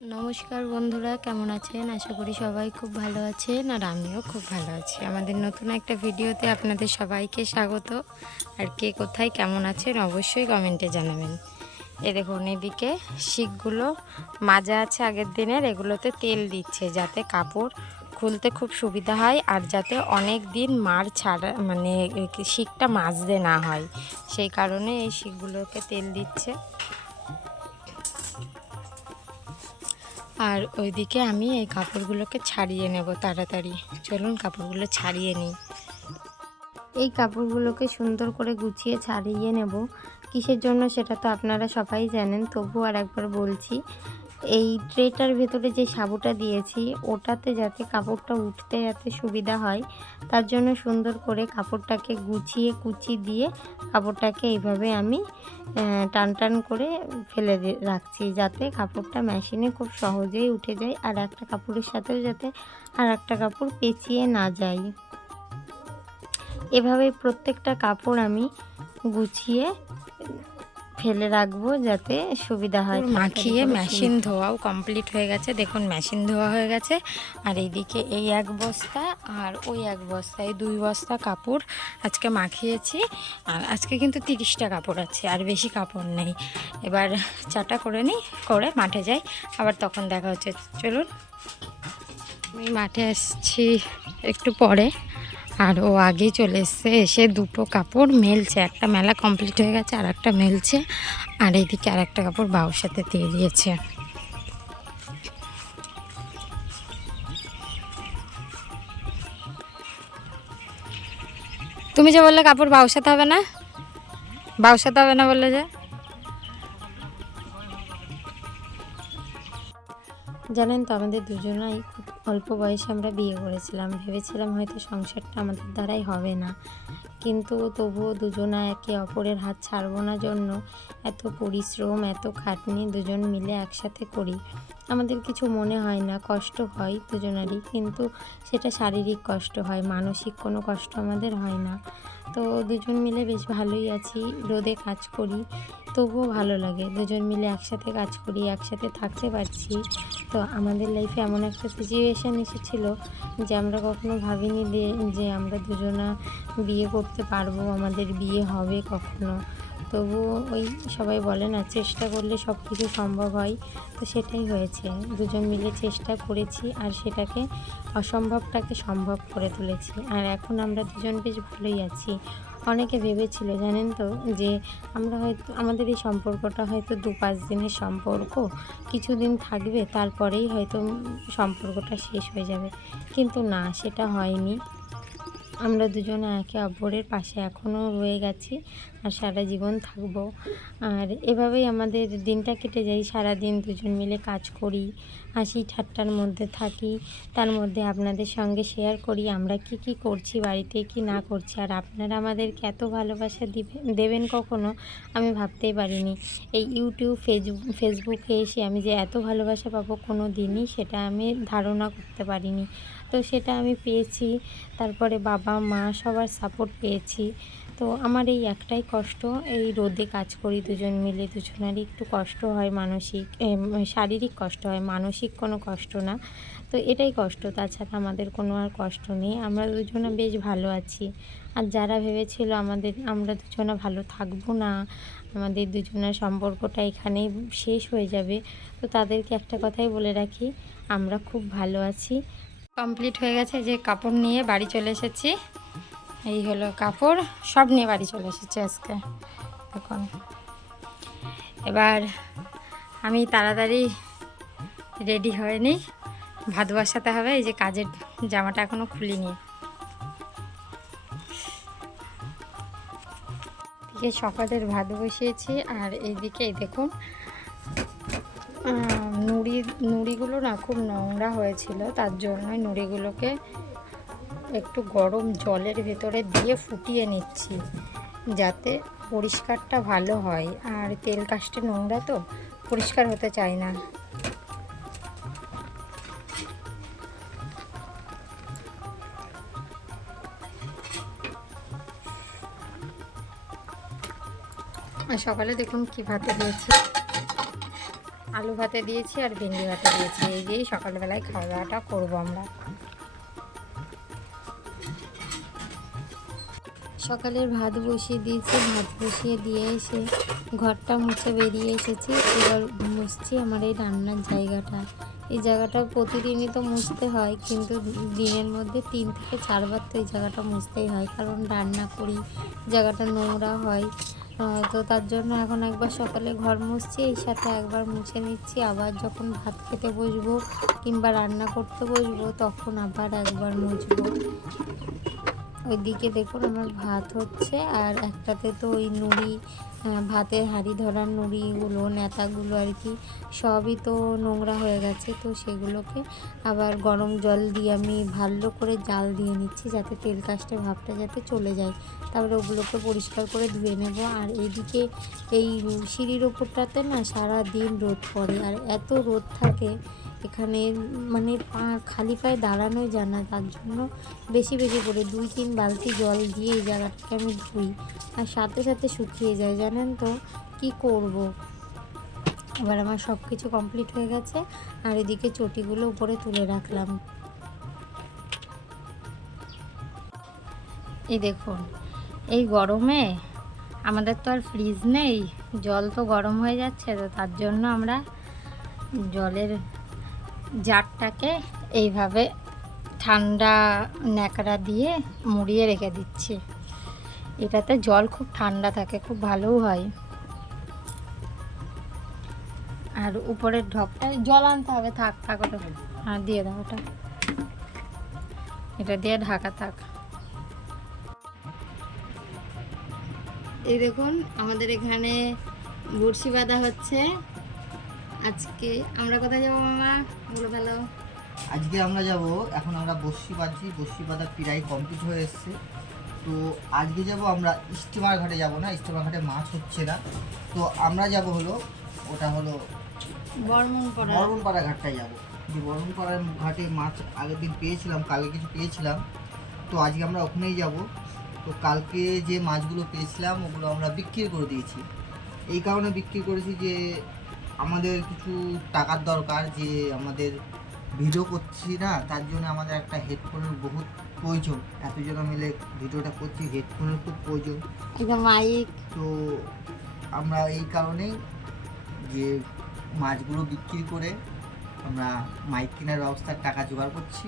নমস্কার বন্ধুরা, কেমন আছেন? আশা করি সবাই খুব ভালো আছেন আর আমিও খুব ভালো আছি। আমাদের নতুন একটা ভিডিওতে আপনাদের সবাইকে স্বাগত। আর কে কোথায়, কেমন আছেন? অবশ্যই কমেন্টে জানাবেন। এ দেখুন, এদিকে শিকগুলো মাজা আছে আগের দিনের, এগুলোতে তেল দিচ্ছে যাতে কাপড় খুলতে খুব সুবিধা হয় আর যাতে অনেক দিন মার ছাড়া মানে শিকটা মাজতে না হয়। সেই কারণে এই শিকগুলোকে তেল দিচ্ছে। আর ওইদিকে আমি এই কাপড়গুলোকে ছাড়িয়ে নেব তাড়াতাড়ি। চলুন কাপড়গুলো ছাড়িয়ে নিই। এই কাপড়গুলোকে সুন্দর করে গুছিয়ে ছাড়িয়ে নেব। কিসের জন্য সেটা তো আপনারা সবাই জানেন তবু আর একবার বলছি এই ট্রেটার ভেতরে যে সাবুটা দিয়েছি, ওটাতে যাতে কাপড়টা উঠতে যাতে সুবিধা হয়, তার জন্য সুন্দর করে কাপড়টাকে গুছিয়ে কুচি দিয়ে কাপড়টাকে এইভাবে আমি টান টান করে ফেলে রাখছি যাতে কাপড়টা মেশিনে খুব সহজেই উঠে যায় আর একটা কাপড়ের সাথেও যাতে আর একটা কাপড় পেঁচিয়ে না যায়। এভাবে প্রত্যেকটা কাপড় আমি গুছিয়ে ফেলে রাখব যাতে সুবিধা হয় মাখিয়ে মেশিন ধোয়াও কমপ্লিট হয়ে গেছে। দেখুন মেশিন ধোয়া হয়ে গেছে। আর এইদিকে এই এক বস্তা আর ওই এক বস্তা এই দুই বস্তা কাপড় আজকে মাখিয়েছি। আর আজকে কিন্তু তিরিশটা কাপড় আছে আর বেশি কাপড় নেই। এবার চাটা করে নিই করে মাঠে যাই। আবার তখন দেখা হচ্ছে। চলুন আমি মাঠে আসছি একটু পরে। আর ও আগেই চলে এসছে, এসে দুটো কাপড় মেলছে, একটা মেলা কমপ্লিট হয়ে গেছে আর একটা মেলছে, আর এইদিকে আর একটা কাপড় বাবুর সাথে দিয়ে দিয়েছে। তুমি যে বললে কাপড় বাউসাতে হবে না? বাউসাতে হবে না বললে যে? জানেন তো, আমাদের দুজনাই খুব অল্প বয়সে আমরা বিয়ে করেছিলাম। ভেবেছিলাম হয়তো সংসারটা আমাদের দ্বারাই হবে না। কিন্তু তবুও দুজনা একে অপরের হাত ছাড়বো না জন্য এত পরিশ্রম, এত খাটনি দুজন মিলে একসাথে করি। আমাদের কিছু মনে হয় না, কষ্ট হয় দুজনারই, কিন্তু সেটা শারীরিক কষ্ট হয়, মানসিক কোনো কষ্ট আমাদের হয় না। তো দুজন মিলে বেশ ভালোই আছি, রোদে কাজ করি, তবুও ভালো লাগে। দুজন মিলে একসাথে কাজ করি, একসাথে থাকতে পারছি। তো আমাদের লাইফে এমন একটা সিচুয়েশান এসেছিল যে আমরা কখনো ভাবিনি যে- আমরা দুজনা বিয়ে করতে পারব, আমাদের বিয়ে হবে কখনো। তবুও ওই সবাই বলে না, চেষ্টা করলে সব কিছু সম্ভব হয়। তো সেটাই হয়েছে। দুজন মিলে চেষ্টা করেছি আর সেটাকে অসম্ভবটাকে সম্ভব করে তুলেছি। আর এখন আমরা দুজন বেশ ভালোই আছি। অনেকে ভেবেছিল, জানেন তো, যে আমরা হয়তো, আমাদের এই সম্পর্কটা হয়তো দু পাঁচ দিনের সম্পর্ক, কিছুদিন থাকবে, তারপরেই হয়তো সম্পর্কটা শেষ হয়ে যাবে। কিন্তু না, সেটা হয়নি। আমরা দুজনে একে অপরের পাশে এখনও রয়ে গেছি আর সারা জীবন থাকব। আর এভাবেই আমাদের দিনটা কেটে যাই সারা দিন দুজন মিলে কাজ করি, হাসি ঠাট্টার মধ্যে থাকি, তার মধ্যে আপনাদের সঙ্গে শেয়ার করি, আমরা কি কি করছি, বাড়িতে কি না করছি, আর আপনারা আমাদেরকে এত ভালোবাসা দিবে, দেবেন কখনো? আমি ভাবতেই পারিনি। এই ইউটিউব ফেসবুক ফেসবুকে এসে আমি যে এত ভালোবাসা পাবো কোনো দিনই সেটা আমি ধারণা করতে পারিনি। তো সেটা আমি পেয়েছি। তারপরে বাবা, মা সবার সাপোর্ট পেয়েছি। তো আমার এই একটাই কষ্ট, এই রোদে কাজ করি দুজন মিলে, দুজনারই একটু কষ্ট হয় মানসিক শারীরিক কষ্ট হয়, মানসিক কোনো কষ্ট না। তো এটাই কষ্ট, তাছাড়া আমাদের কোনো আর কষ্ট নেই। আমরা দুজনে বেশ ভালো আছি। আর যারা ভেবেছিল আমাদের, আমরা দুজনে ভালো থাকব না, আমাদের দুজনের সম্পর্কটা এখানেই শেষ হয়ে যাবে, তো তাদেরকে একটা কথাই বলে রাখি, আমরা খুব ভালো আছি। কমপ্লিট হয়ে গেছে, যে কাপড় নিয়ে বাড়ি চলে এসেছি। এই হলো কাপড়, সব নিয়ে বাড়ি চলে এসেছি আজকে। এখন এবার আমি তাড়াতাড়ি রেডি হয়ে নিই। ভাত বসাতে হবে, এই যে কাজের জামাটা এখনও খুলিনি। সকালের ভাত বসিয়েছি, আর এইদিকে এই দেখুন নুড়ি, নুড়িগুলো না খুব নোংরা হয়েছিল, তার জন্যই নুড়িগুলোকে একটু গরম জলের ভেতরে দিয়ে ফুটিয়ে নিচ্ছি, যাতে পরিষ্কারটা ভালো হয়। আর তেল কাস্টে নোংরা তো, পরিষ্কার হতে চায় না। আর সকালে দেখুন কি ভাতে দিয়েছি। আলু ভাতে দিয়েছি আর ভেন্ডি ভাতে দিয়েছি। এই দিয়েই সকালবেলায় খাওয়া দাওয়াটা করব আমরা। সকালের ভাত বসিয়ে দিয়েছি। ভাত বসিয়ে দিয়ে এসে ঘরটা মুছে বেরিয়ে এসেছি। এবার মুছছি আমার এই রান্নার জায়গাটা। এই জায়গাটা প্রতিদিনই তো মুছতে হয়, কিন্তু দিনের মধ্যে তিন থেকে চারবার তো এই জায়গাটা মুছতেই হয়। কারণ রান্না করি, জায়গাটা নোংরা হয়। তো তার জন্য এখন একবার সকালে ঘর মুছছি এই সাথে একবার মুছে নিচ্ছি। আবার যখন ভাত খেতে বসবো কিংবা রান্না করতে বসবো, তখন আবার একবার মুছবো। ওইদিকে দেখুন আমার ভাত হচ্ছে, আর একটাতে তো ওই নুড়ি ভাতের হাঁড়ি ধরার নুড়িগুলো, নেতাগুলো আর কি, সবই তো নোংরা হয়ে গেছে, তো সেগুলোকে আবার গরম জল দিয়ে আমি ভালো করে জাল দিয়ে নিচ্ছি, যাতে তেল কাস্টে ভাবটা যাতে চলে যায়। তারপরে ওগুলোকে পরিষ্কার করে ধুয়ে নেব, আর এইদিকে এই সিঁড়ির ওপরটাতে না সারা দিন রোদ পড়ে, আর এত রোদ থাকে এখানে মানে পা খালি পায়ে দাঁড়ানোই যায় না, তার জন্য বেশি বেশি করে দুই তিন বালতি জল দিয়ে এই জায়গাটাকে আমি ধুই আর সাথে সাথে শুকিয়ে যায়, জানেন তো কি করব। এবার আমার সব কিছু কমপ্লিট হয়ে গেছে আর এদিকে চটিগুলো উপরে তুলে রাখলাম এই দেখুন, এই গরমে আমাদের তো আর ফ্রিজ নেই, জল তো গরম হয়ে যাচ্ছে তো তার জন্য আমরা জলের জারটাকে এইভাবে ঠান্ডা ন্যাকড়া দিয়ে মুড়িয়ে রেখে দিচ্ছি। এটাতে জল খুব ঠান্ডা থাকে, খুব ভালোও হয়। আর উপরের ঢকটা জল আনতে হবে, থাক থাক, ওটা হ্যাঁ দিয়ে দাও ওটা। এটা দিয়ে ঢাকা থাক। এই দেখুন, আমাদের এখানে বড়শি বাঁধা হচ্ছে। আজকে আমরা কোথায় যাব মামা? বলে ফেলো আজকে আমরা যাব এখন আমরা বসি বাঁধছি বসি বাঁধা প্রায় কমপ্লিট হয়ে এসছে। তো আজকে যাব আমরা স্টিমার ঘাটে যাব না স্টিমার ঘাটে মাছ হচ্ছে না। তো আমরা যাব হলো ওটা হলো বর্মন পড়া বর্মনপাড়া ঘাটটায় যাব। যে বর্মনপাড়ার ঘাটে মাছ আগের দিন পেয়েছিলাম কালকে কিছু পেয়েছিলাম। তো আজকে আমরা ওখানেই যাব। তো কালকে যে মাছগুলো পেয়েছিলাম ওগুলো আমরা বিক্রি করে দিয়েছি। এই কারণে বিক্রি করেছি যে আমাদের কিছু টাকার দরকার যে আমাদের ভিডিও করছি না তার জন্য আমাদের একটা হেডফোনের বহুত প্রয়োজন। এতজন মিলে ভিডিওটা করছি হেডফোনের খুব প্রয়োজন। এটা মাইক তো আমরা এই কারণেই যে মাছগুলো বিক্রি করে আমরা মাইক কেনার ব্যবস্থার টাকা জোগাড় করছি।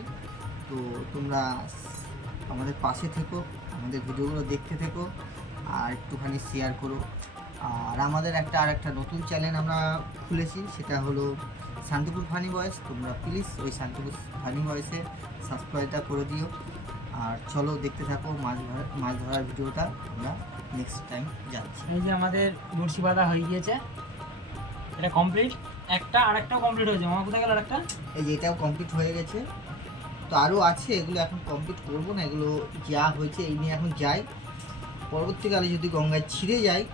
তো তোমরা আমাদের পাশে থেকো আমাদের ভিডিওগুলো দেখতে থেকো আর একটুখানি শেয়ার করো। আর আমাদের একটা আর একটা নতুন চ্যানেল আমরা খুলেছি সেটা হলো শান্তিপুর ফানি ভয়েস তোমরা প্লিজ ওই শান্তিপুর ফানি ভয়েসে সাবস্ক্রাইবটা করে দিও। আর চলো দেখতে থাকো মাছ ধরা মাছ ধরার ভিডিওটা। আমরা নেক্সট টাইম যাচ্ছি। এই যে আমাদের বড়শি বাঁধা হয়ে গিয়েছে। এটা কমপ্লিট একটা আরেকটাও কমপ্লিট হয়েছে। আমার কোথায় গেল আরেকটা? এই যে এটাও কমপ্লিট হয়ে গেছে। তো আরও আছে এগুলো এখন কমপ্লিট করব না। এগুলো যা হয়েছে এই নিয়ে এখন যাই। পরবর্তীকালে যদি গঙ্গায় ছিঁড়ে যায়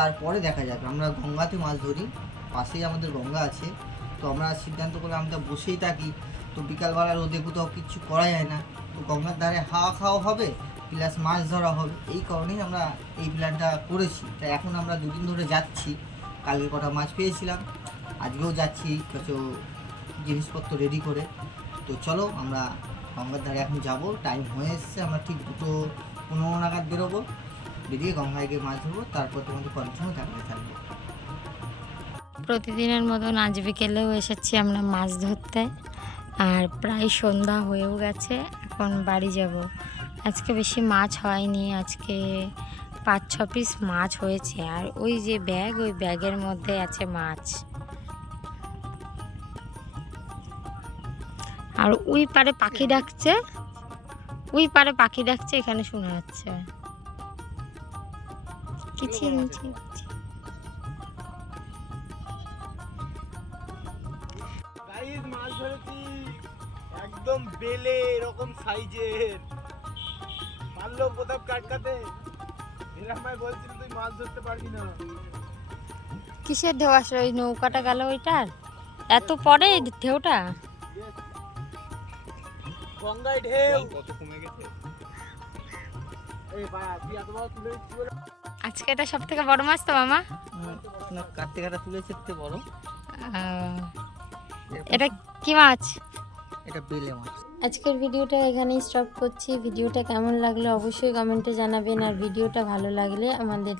তারপরে দেখা যাবে আমরা গঙ্গাতে মাছ ধরি, পাশেই আমাদের গঙ্গা আছে। তো আমরা সিদ্ধান্ত করে আমরা বসেই থাকি। তো বিকালবেলা রোদে কোথাও কিচ্ছু করা যায় না। তো গঙ্গার ধারে হাওয়া খাওয়া হবে প্লাস মাছ ধরা হবে। এই কারণেই আমরা এই প্ল্যানটা করেছি। তাই এখন আমরা দুদিন ধরে যাচ্ছি। কালকে কটা মাছ পেয়েছিলাম। আজকেও যাচ্ছি কিছু জিনিসপত্র রেডি করে। তো চলো আমরা গঙ্গার ধারে এখন যাব। টাইম হয়ে এসছে, আমরা ঠিক দুটো পনেরো নাগাদ বেরোবো। বেরিয়ে গঙ্গায় গিয়ে মাছ ধরবো তারপর তোমাদের কন্টিনিউ থাকতে থাকব। প্রতিদিনের মতন আজ বিকেলেও এসেছি আমরা মাছ ধরতে, আর প্রায় সন্ধ্যা হয়েও গেছে, এখন বাড়ি যাব। আজকে বেশি মাছ হয়নি, আজকে পাঁচ, ছ পিস মাছ হয়েছে, আর ওই যে ব্যাগ, ওই ব্যাগের মধ্যে আছে মাছ। আর ওই পারে পাখি ডাকছে, ওই পারে পাখি ডাকছে, এখানে শোনা যাচ্ছে। মাছ ধরেছি। একদম বেলে এরকম সাইজের। পারল প্রতাপ কাটকাতে? এরকম ভাই বলছিল তুই মাছ ধরতে পারবি না। কিসের ঢেউ আসলো? ওই নৌকাটা গেল ওইটার? এত পরে ঢেউটা? গঙ্গায় ঢেউ। কত কমে গেছে? এই ভাই তুই এত বড় তুলে আজকে এটা সব থেকে বড় মাছ তো মামা? কাটতে কাটা তুলেছে তো বড়। এটা কি মাছ? এটা বেলে মাছ। আজকের ভিডিওটা এখানেই স্টপ করছি। ভিডিওটা কেমন লাগল অবশ্যই কমেন্টে জানাবেন। আর ভিডিওটা ভালো লাগলে আমাদের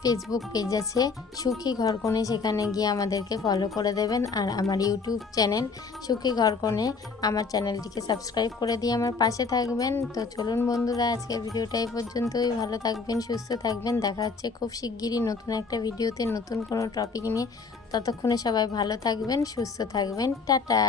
ফেসবুক পেজ আছে, সুখী ঘরকনে সেখানে গিয়ে আমাদেরকে ফলো করে দেবেন। আর আমার ইউটিউব চ্যানেল সুখী ঘরকনে আমার চ্যানেলটিকে সাবস্ক্রাইব করে দিয়ে আমার পাশে থাকবেন। তো চলুন বন্ধুরা, আজকের ভিডিওটা এই পর্যন্তই। ভালো থাকবেন, সুস্থ থাকবেন। দেখা হচ্ছে খুব শিগগিরই নতুন একটা ভিডিওতে, নতুন কোনো টপিক নিয়ে। ততক্ষণে সবাই ভালো থাকবেন, সুস্থ থাকবেন। টাটা!